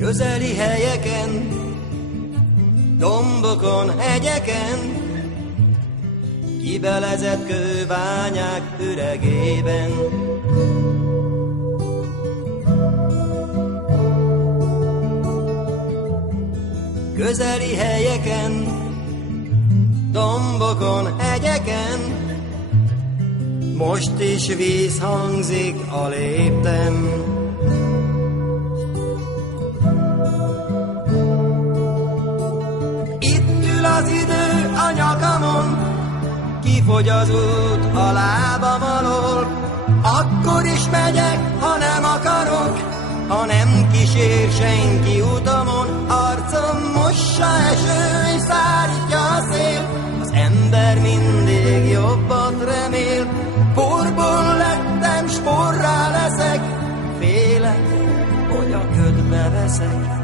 Közeli helyeken, dombokon, hegyeken, kibelezett kőbányák üregében. Közeli helyeken, dombokon, hegyeken, most is víz hangzik a lépten. Itt ül az idő a nyakamon, kifogy az út a lábam alól. Akkor is megyek, ha nem akarok, ha nem kísér senki utamon. Arcom mossa eső és szárítja a szél, az ember mindig jobbat remél. Porból lettem, s porrá leszek, félek, hogy a ködbe veszek.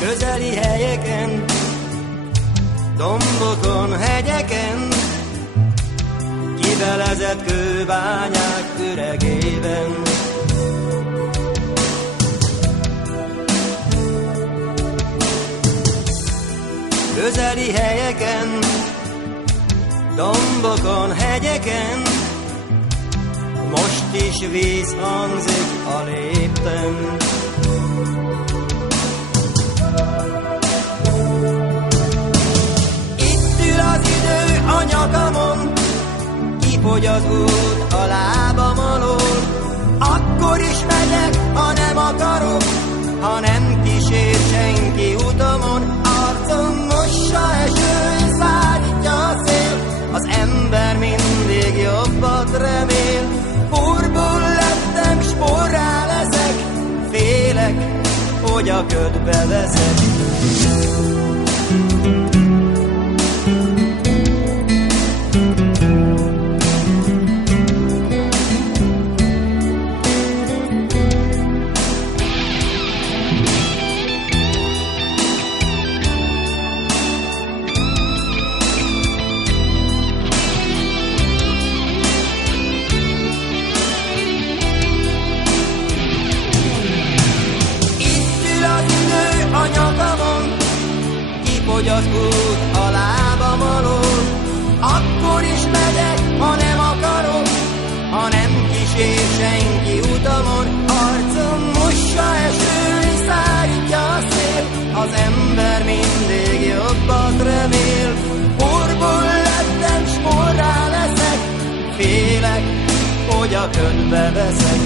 Közeli helyeken, dombokon, hegyeken, kibelezett kőbányák üregében. Közeli helyeken, dombokon, hegyeken, most is víz hangzik a lépten. Az idő a nyakamon, kifogy az út a lábam alól. Akkor is megyek, ha nem akarok, ha nem kísér senki utamon. Arcom mossa eső és szárítja a szél, az ember mindig jobbat remél. Porból lettem, s porrá leszek, félek, hogy a ködbe veszek. Hogy az út a lábam alól. Akkor is megyek, ha nem akarok, ha nem kísér senki utamon. Arcom mossa eső és szárítja a szél, az ember mindig jobbat remél. Porból lettem, s porrá leszek, félek, hogy a ködbe veszek.